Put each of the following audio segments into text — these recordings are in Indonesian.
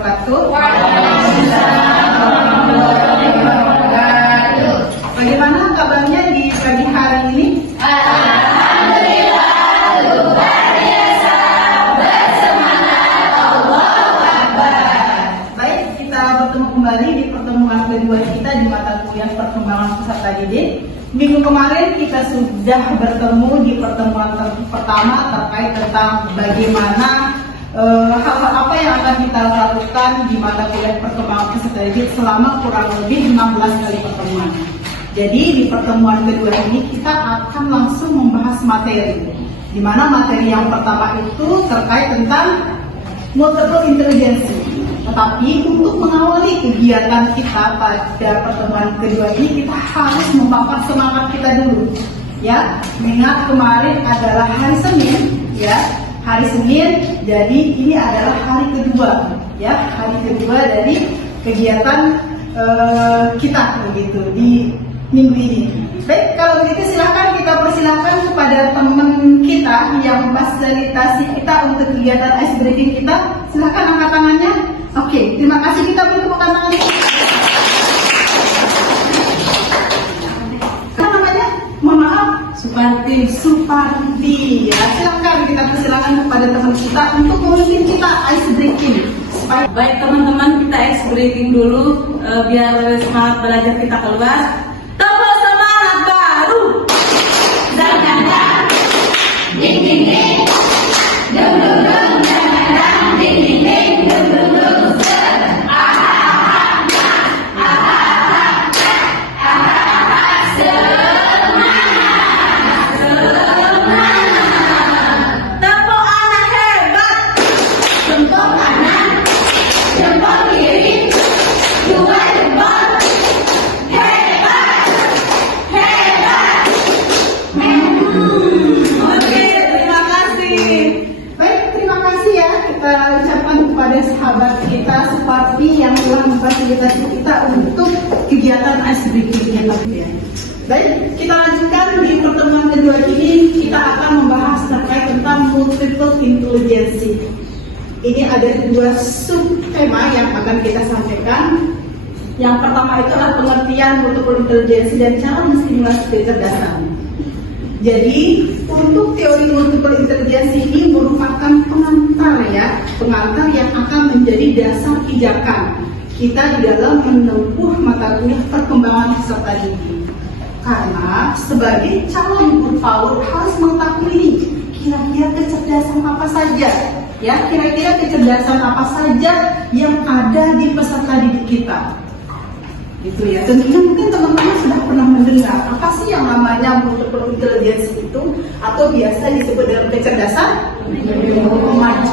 wabarakatuh. Bagaimana kabarnya di pagi hari ini? Alhamdulillah, luar biasa, bersemangat, Allahu Akbar. Baik, kita bertemu kembali di pertemuan kedua kita di mata kuliah perkembangan peserta didik. Minggu kemarin kita sudah bertemu di pertemuan pertama terkait tentang bagaimana hal-hal apa yang akan kita lakukan di mata kuliah perkembangan peserta didik selama kurang lebih 16 kali pertemuan. Jadi di pertemuan kedua ini kita akan langsung membahas materi, di mana materi yang pertama itu terkait tentang multiple intelligence. Tetapi untuk mengawali kegiatan kita pada pertemuan kedua ini, kita harus membakar semangat kita dulu, ya. Mengingat kemarin adalah hari Senin, ya, hari Senin. Jadi ini adalah hari kedua, ya, hari kedua dari kegiatan kita begitu di minggu ini. Baik, kalau begitu silakan kita persilakan kepada teman kita yang memfasilitasi kita untuk kegiatan ice breaking kita. Silakan angkat tangannya. Oke, terima kasih, kita beri tepuk tangan. Apa namanya? Mohon maaf. Suparti. Ya, silakan kita persilakan kepada teman kita untuk memimpin kita ice breaking. Baik teman-teman, kita ice breaking dulu biar semangat belajar kita keluar. Tepuk semangat baru. Dang-dang-dang, ding-ding-ding, dung-dung-dung, dang-dang-dang, ding-ding-ding, dung-dung-dung, set. Ah-ah-ah, ah-ah-ah, ah-ah-ah, semangat, semangat. Tepuk anak hebat. Jempol kanan, jempol kiri, dua jempol. Hebat, hebat. Oke, terima kasih. Baik, terima kasih ya kita ucapkan kepada sahabat kita Suparti yang telah memfasilitasi kita untuk kegiatan ice breaking kita. Baik, kita lanjutkan di pertemuan kedua ini, kita akan membahas terkait tentang multiple intelligence. Ini ada dua subtema yang akan kita sampaikan. Yang pertama itu adalah pengertian multiple intelligence dan cara menstimulasi kecerdasan. Jadi untuk teori multiple intelligence ini merupakan pengantar yang akan menjadi dasar pijakan kita di dalam menempuh mata kuliah perkembangan peserta didik. Karena sebagai calon good power harus mengetahui ini kira-kira kecerdasan apa saja, ya, kira-kira kecerdasan apa saja yang ada di peserta didik kita. Gitu ya, tentunya mungkin teman-teman sudah pernah mendengar apa sih yang namanya multiple intelligence itu, atau biasa disebut dengan kecerdasan remaja.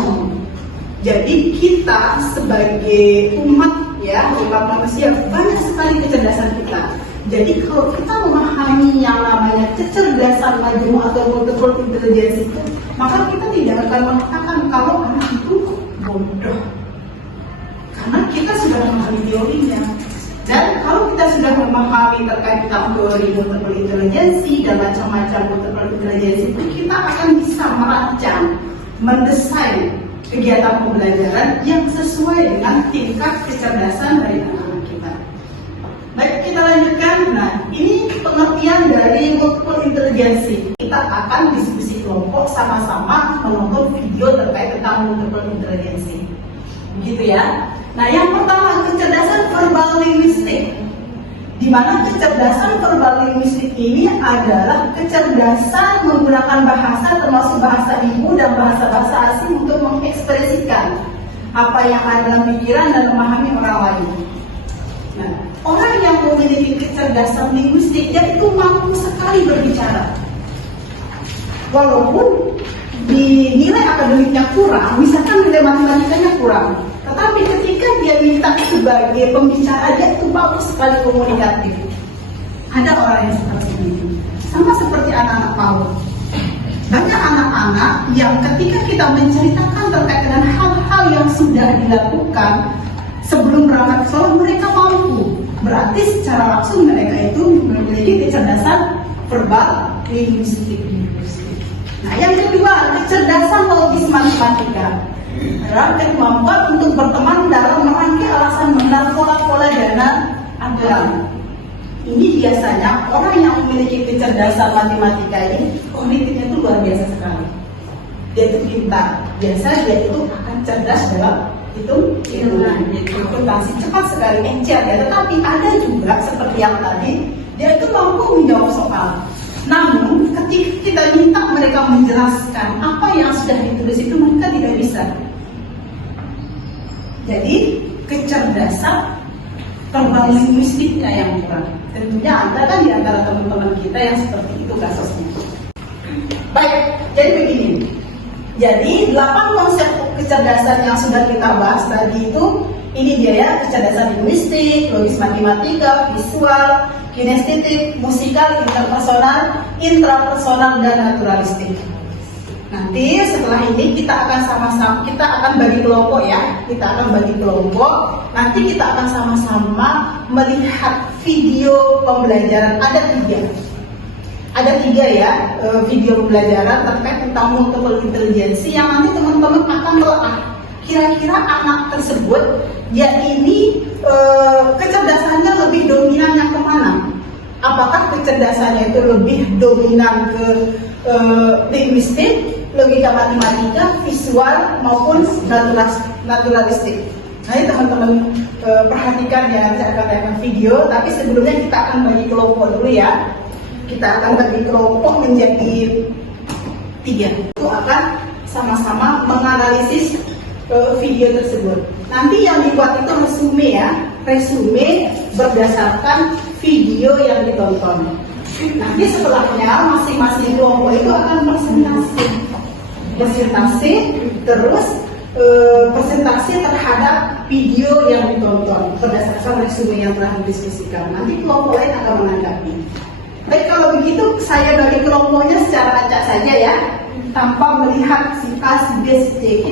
Jadi kita sebagai umat, ya, umat manusia, banyak sekali kecerdasan kita. Jadi kalau kita memahami yang namanya kecerdasan majmuk atau multiple intelligence itu, maka kita tidak akan mengatakan kalau anak itu bodoh, karena kita sudah memahami teorinya. Dan kalau kita sudah memahami terkait tentang teori multiple intelligence dan macam-macam multiple intelligence itu, kita akan bisa merancang, mendesain kegiatan pembelajaran yang sesuai dengan tingkat kecerdasan dari anak-anak kita. Baik, kita lanjutkan. Nah, ini pengertian dari multiple intelligence. Kita akan diskusi kelompok sama-sama menonton video terkait tentang multiple intelligence. Begitu ya. Nah, yang pertama kecerdasan verbal linguistik, di mana kecerdasan verbal linguistik ini adalah kecerdasan menggunakan bahasa termasuk bahasa ibu dan bahasa-bahasa asing untuk mengekspresikan apa yang ada dalam pikiran dan memahami orang lain. Nah, orang yang memiliki kecerdasan linguistik yaitu mampu sekali berbicara. Walaupun di nilai akademiknya kurang, misalkan nilai matematikanya kurang, tetapi ketika dia minta sebagai pembicara, dia itu bagus sekali komunikatif. Ada orang yang seperti ini, sama seperti anak-anak PAUD. Banyak anak-anak yang ketika kita menceritakan terkait dengan hal-hal yang sudah dilakukan sebelum berangkat ke sekolah, mereka mampu. Berarti secara langsung mereka itu memiliki kecerdasan verbal linguistik. Nah, yang kedua, kecerdasan logis matematika. adalah kemampuan untuk berteman dalam merangkai alasan benar pola-pola dana anggaran. Ini biasanya orang yang memiliki kecerdasan matematika ini kognitifnya itu luar biasa sekali. Dia itu pintar, biasa dia itu akan cerdas dalam hitungan, akuntansi cepat sekali, encer ya. Tetapi ada juga seperti yang tadi, dia itu mampu menjawab soal. Namun ketika kita minta mereka menjelaskan apa yang sudah ditulis itu mereka tidak bisa. Jadi kecerdasan terbang linguistiknya yang kurang. Tentunya ada kan di antara teman-teman kita yang seperti itu kasusnya. Baik, jadi begini. Jadi 8 konsep kecerdasan yang sudah kita bahas tadi itu, ini dia ya, kecerdasan linguistik, logis matematika, visual, kinestetik, musikal, interpersonal, intrapersonal, dan naturalistik. Nanti setelah ini kita akan sama-sama, kita akan bagi kelompok ya, kita akan bagi kelompok. Nanti kita akan sama-sama melihat video pembelajaran. Ada tiga ya, video pembelajaran terkait tentang multiple intelligence yang nanti teman-teman akan melihat kira-kira anak tersebut dia ini kecerdasannya lebih dominan yang kemana? Apakah kecerdasannya itu lebih dominan ke linguistik, logika matematika, visual maupun naturalistik? Nanti teman-teman perhatikan ya, saya akan tayangkan video. Tapi sebelumnya kita akan bagi kelompok dulu ya. Kita akan bagi kelompok menjadi 3. Itu akan sama-sama menganalisis video tersebut. Nanti yang dibuat itu resume ya, resume berdasarkan video yang ditonton. Nanti setelahnya masing-masing kelompok itu akan presentasi, terus presentasi terhadap video yang ditonton berdasarkan resume yang telah didiskusikan. Nanti kelompok lain akan menanggapi. Baik, kalau begitu saya bagi kelompoknya secara acak saja ya, tanpa melihat si A, si B, si C.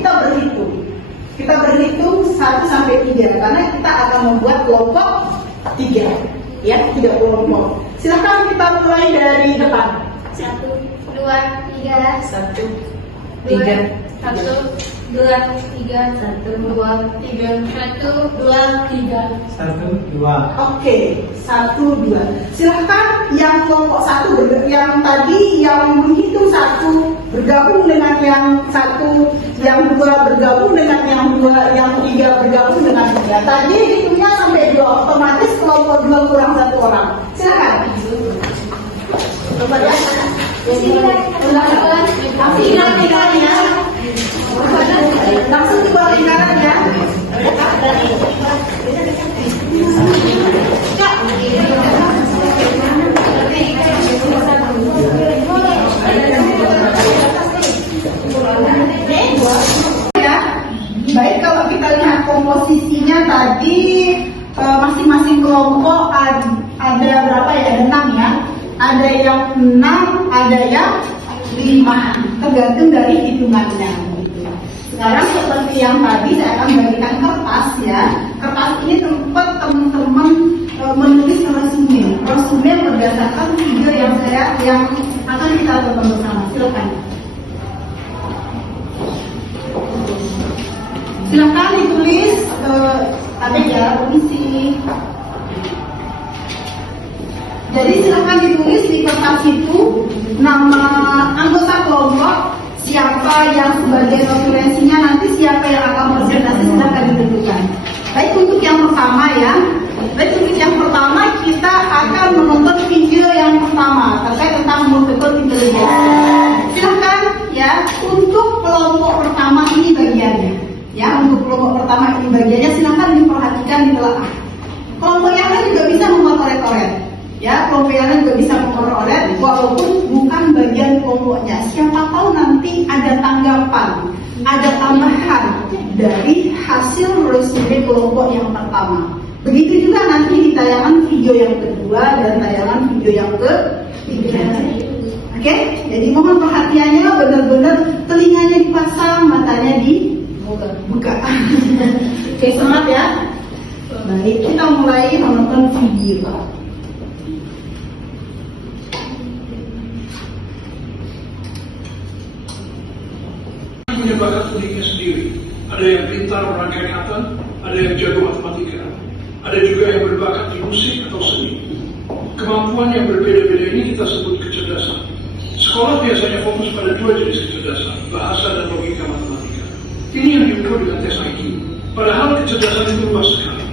Kita berhitung 1 sampai 3 karena kita akan membuat kelompok 3 ya, 3 kelompok. Silakan kita mulai dari depan. 1, 2, 3, 1, 2, 3, 1, 2, 3, 1, 2, 3, 1, 2, 3. 1, 2. Oke, 1, 2. Silahkan yang kelompok 1 yang tadi yang menghitung 1 bergabung dengan yang 1, yang 2 bergabung dengan yang 2, yang 3 bergabung dengan 3. Tadi hitungnya sampai 2, otomatis kelompok 2 kurang 1 orang. Silahkan. Coba ya. Langsung dibawa lingkaran ya. Baik, kalau kita lihat komposisinya tadi masing-masing kelompok ada berapa ya? Ada 6 ya. Ada yang 6, ada yang 5, tergantung dari hitungannya. Sekarang seperti yang tadi saya akan bagikan kertas ya. Kertas ini tempat teman-teman menulis resume berdasarkan video yang akan kita tonton bersama. Silakan ditulis ada ya, permisi. Jadi silakan ditulis di kertas itu nama anggota kelompok, siapa yang sebagai referensinya, nanti siapa yang akan presentasi silakan ditentukan. Baik, untuk yang pertama ya. Baik, untuk yang pertama kita akan menonton video yang pertama terkait tentang multiple intelligence. Silakan ya, untuk kelompok pertama ini bagiannya. Ya, untuk kelompok pertama ini bagiannya silakan diperhatikan, ditelaah. Kelompok yang lain juga bisa memotret-oret. Ya, kelompok yang lain juga bisa memotret walaupun bukan bagian kelompoknya. Siapa tahu nanti ada tanggapan, ada tambahan dari hasil resume kelompok yang pertama. Begitu juga nanti di tayangan video yang kedua dan tayangan video yang ketiga. Oke, jadi mohon perhatiannya, benar-benar telinganya dipasang, matanya dibuka. Oke, semangat ya. Baik, kita mulai menonton video. Punya bakat uniknya sendiri. Ada yang pintar merangkai kata, ada yang jago matematika, ada juga yang berbakat di musik atau seni. Kemampuan yang berbeda-beda ini kita sebut kecerdasan. Sekolah biasanya fokus pada dua jenis kecerdasan, bahasa dan logika matematika. Ini yang diukur dengan tes IQ. Padahal kecerdasan itu luas sekali.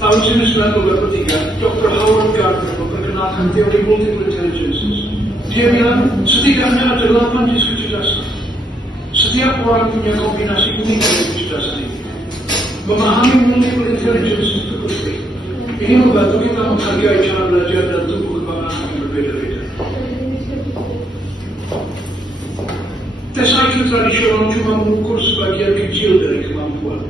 Tahun 1923, Dr. Howard Gardner memperkenalkan teori multiple intelligences. Dia bilang, setidaknya ada 8 jenis kecerdasan. Setiap orang punya kombinasi unik dari kecerdasan ini. Memahami multiple intelligence itu penting. Ini membantu kita menghargai cara belajar dan tumbuh kembang anak yang berbeda-beda. Tes IQ tradisional cuma mengukur sebagian kecil dari kemampuan.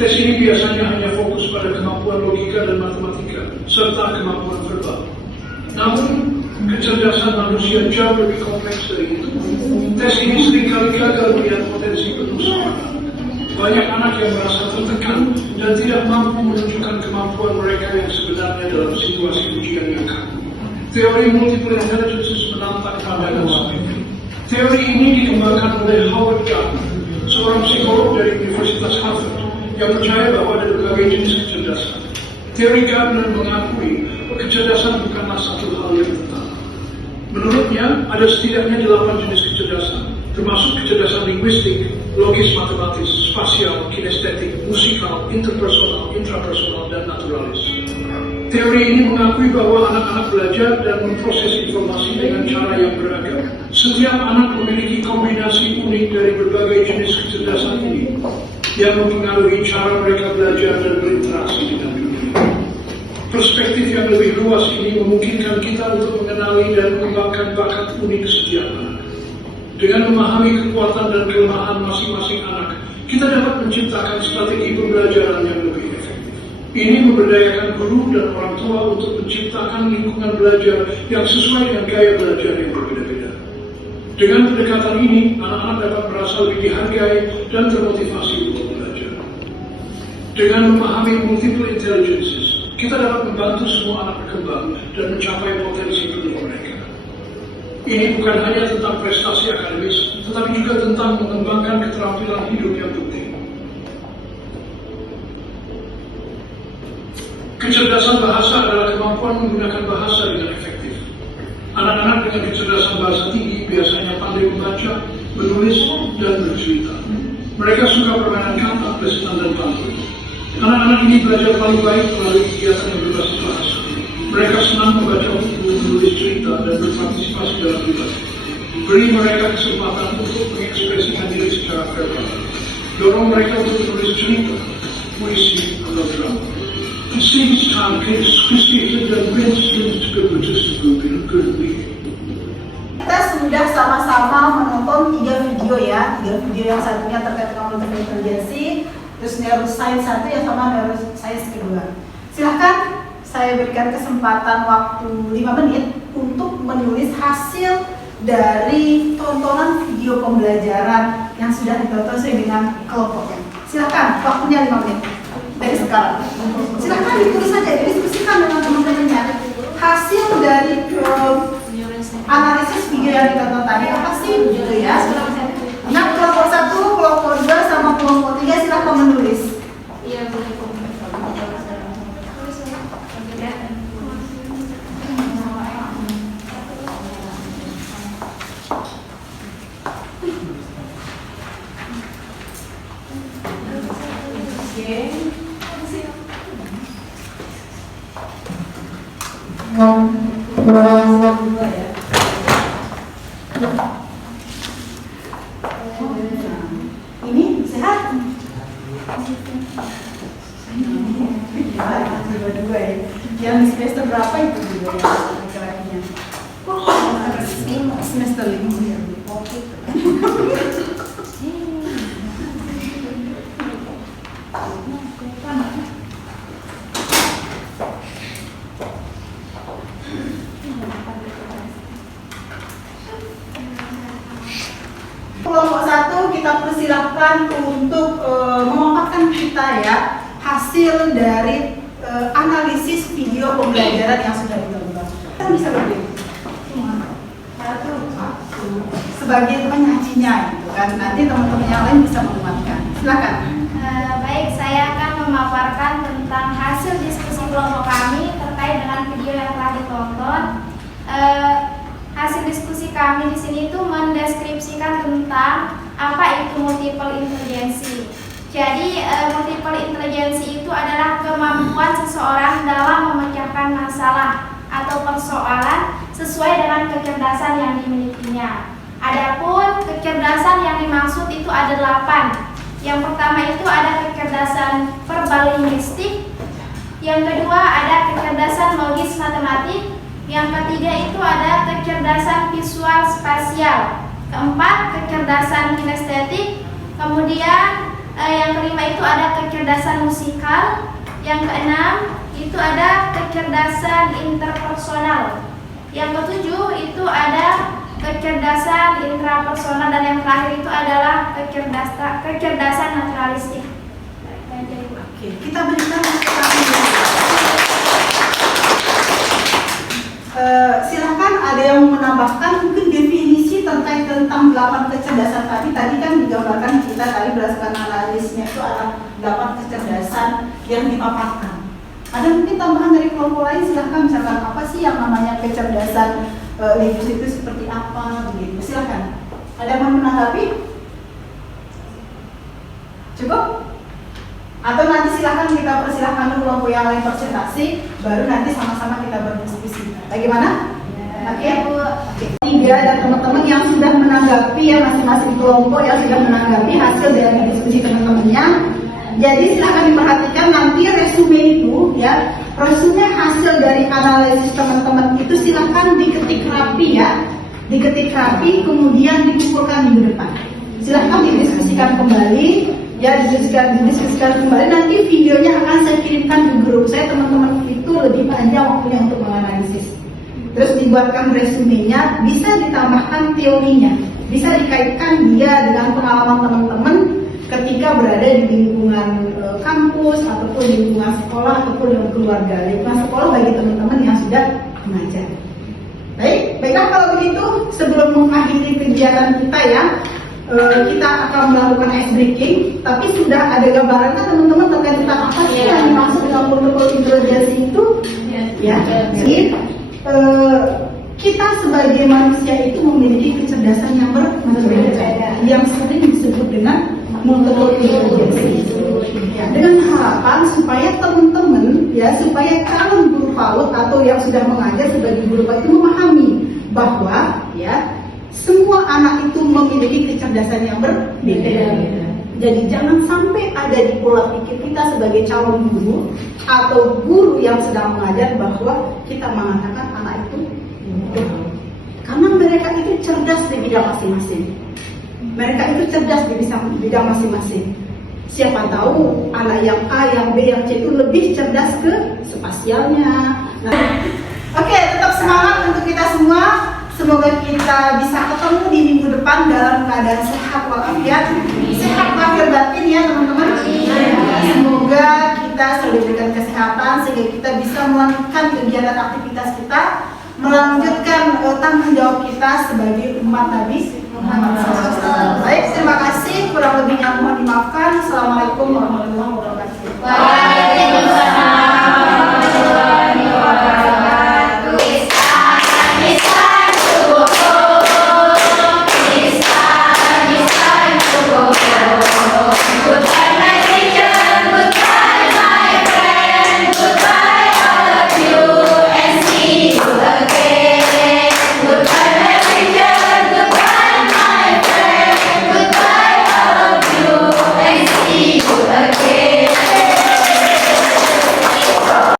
Tes ini biasanya hanya fokus pada kemampuan logika dan matematika, serta kemampuan verbal. Namun, kecerdasan manusia jauh lebih kompleks dari itu. Tes ini seringkali gagal melihat potensi penuh seorang. Banyak anak yang merasa tertekan dan tidak mampu menunjukkan kemampuan mereka yang sebenarnya dalam situasi ujian yang kaku. Teori multiple intelligence menantang pandangan seperti ini. Teori ini dikembangkan oleh Howard Gardner, seorang psikolog dari Universitas Harvard, yang percaya bahwa ada berbagai jenis kecerdasan. Teori Gardner mengakui kecerdasan bukanlah satu hal yang tetap. Menurutnya, ada setidaknya 8 jenis kecerdasan, termasuk kecerdasan linguistik, logis matematis, spasial, kinestetik, musikal, interpersonal, intrapersonal, dan naturalis. Teori ini mengakui bahwa anak-anak belajar dan memproses informasi dengan cara yang beragam. Setiap anak memiliki kombinasi unik dari berbagai jenis kecerdasan ini yang mempengaruhi cara mereka belajar dan berinteraksi dengan dunia. Perspektif yang lebih luas ini memungkinkan kita untuk mengenali dan mengembangkan bakat unik setiap anak. Dengan memahami kekuatan dan kelemahan masing-masing anak, kita dapat menciptakan strategi pembelajaran yang lebih efektif. Ini memberdayakan guru dan orang tua untuk menciptakan lingkungan belajar yang sesuai dengan gaya belajar yang berbeda-beda. Dengan pendekatan ini, anak-anak dapat merasa lebih dihargai dan termotivasi untuk belajar. Dengan memahami multiple intelligences, kita dapat membantu semua anak berkembang dan mencapai potensi penuh mereka. Ini bukan hanya tentang prestasi akademis, tetapi juga tentang mengembangkan keterampilan hidup yang penting. Kecerdasan bahasa adalah kemampuan menggunakan bahasa dengan efektif. Anak-anak dengan kecerdasan bahasa tinggi biasanya pandai membaca, menulis, dan bercerita. Mereka suka permainan kata, lesehan, dan pantun. Anak-anak ini belajar paling baik melalui kegiatan yang berbasis bahasa. Mereka senang membaca buku, menulis cerita, dan berpartisipasi dalam debat. Beri mereka kesempatan untuk mengekspresikan diri secara verbal. Dorong mereka untuk menulis cerita, puisi, atau drama. Sehingga Kristi dan Winston juga bersetuju. Kita sudah sama-sama menonton 3 video ya. 3 video yang satunya terkait dengan multiple intelligence, terus neuroscience 1 yang sama neuroscience kedua. Silahkan saya berikan kesempatan waktu 5 menit untuk menulis hasil dari tontonan video pembelajaran yang sudah ditonton sesuai dengan kelompoknya. Silahkan, waktunya 5 menit dari sekarang. Silahkan ditulis saja, diskusikan dengan teman-temannya. Hasil dari analisis video yang ditonton tadi apa sih gitu ya? Nah, kelompok 1, kelompok 2, sama kelompok 3 silahkan menulis. Iya, boleh. Ini sehat? Dua-dua ya. Yang di semester berapa itu juga ya laki-lakinya? Semester 5 ya. Kelompok 1 kita persilahkan untuk memaparkan kita ya hasil dari analisis video pembelajaran yang sudah ditonton. Kita bisa berdiri. Sebagai penyajinya gitu kan. Nanti teman-teman yang lain bisa menguatkan. Silakan. memaparkan tentang hasil diskusi kelompok kami terkait dengan video yang telah ditonton. Hasil diskusi kami di sini itu mendeskripsikan tentang apa itu multiple intelligency. Jadi multiple intelligency itu adalah kemampuan seseorang dalam memecahkan masalah atau persoalan sesuai dengan kecerdasan yang dimilikinya. Adapun kecerdasan yang dimaksud itu ada 8. Yang pertama itu ada kecerdasan verbal linguistik, yang kedua ada kecerdasan logis matematik, yang ketiga itu ada kecerdasan visual spasial, keempat kecerdasan kinestetik, kemudian yang kelima itu ada kecerdasan musikal, yang keenam itu ada kecerdasan interpersonal, yang ketujuh itu ada kecerdasan intrapersonal, dan yang terakhir itu adalah kecerdasan naturalistik. Oke, kita berikan silakan ada yang menambahkan mungkin definisi terkait tentang 8 kecerdasan tadi. Tadi kan digambarkan kita tadi berdasarkan analisisnya itu ada 8 kecerdasan yang dipaparkan. Ada mungkin tambahan dari kelompok lain, silahkan. Misalkan apa sih yang namanya kecerdasan linguistik itu seperti apa begitu, silahkan. Ada yang mau menanggapi? Cukup? Atau nanti silahkan kita persilahkan kelompok yang lain presentasi, baru nanti sama-sama kita berdiskusi. Bagaimana? Oke, tiga dan teman-teman yang sudah menanggapi ya, masing-masing kelompok yang sudah menanggapi hasil dari diskusi teman-temannya. Jadi silahkan diperhatikan nanti resume itu ya, resume hasil dari analisis teman-teman itu silahkan diketik rapi ya, diketik rapi kemudian dikumpulkan minggu depan. Silahkan didiskusikan kembali ya, didiskusikan kembali. Nanti videonya akan saya kirimkan ke grup saya, teman-teman itu lebih panjang waktunya untuk menganalisis. Terus dibuatkan resumenya, bisa ditambahkan teorinya, bisa dikaitkan dia dengan pengalaman teman-teman ketika berada di lingkungan kampus ataupun di lingkungan sekolah ataupun dengan keluarga. Lingkungan sekolah bagi teman-teman yang sudah mengajar. Baiklah kalau begitu sebelum mengakhiri kegiatan kita ya, kita akan melakukan ice breaking. Tapi sudah ada gambaran kan teman-teman terkait tentang apa sih yang dimaksud dengan multiple intelligence itu? Ya. Jadi kita sebagai manusia itu memiliki kecerdasan yang berbeda, yang sering disebut dengan multiple intelligence. Ya, dengan harapan supaya teman-teman ya, supaya calon guru PAUD atau yang sudah mengajar sebagai guru PAUD itu memahami bahwa ya semua anak itu memiliki kecerdasan yang berbeda. Jadi jangan sampai ada di pola pikir kita sebagai calon guru atau guru yang sedang mengajar bahwa kita mengatakan anak itu bodoh. Karena mereka itu cerdas di bidang masing-masing. Mereka itu cerdas di bidang masing-masing. Siapa tahu anak yang A, yang B, yang C itu lebih cerdas ke spasialnya. Oke, tetap semangat untuk kita semua. Semoga kita bisa ketemu di minggu depan dalam keadaan sehat walafiat, sehat lahir batin ya teman-teman. Semoga kita selalu diberikan kesehatan sehingga kita bisa melanjutkan kegiatan aktivitas kita, melanjutkan tanggung jawab kita sebagai umat Nabi Muhammad SAW. Baik, terima kasih. Kurang lebihnya mohon dimaafkan. Assalamualaikum warahmatullahi wabarakatuh. Waalaikumsalam.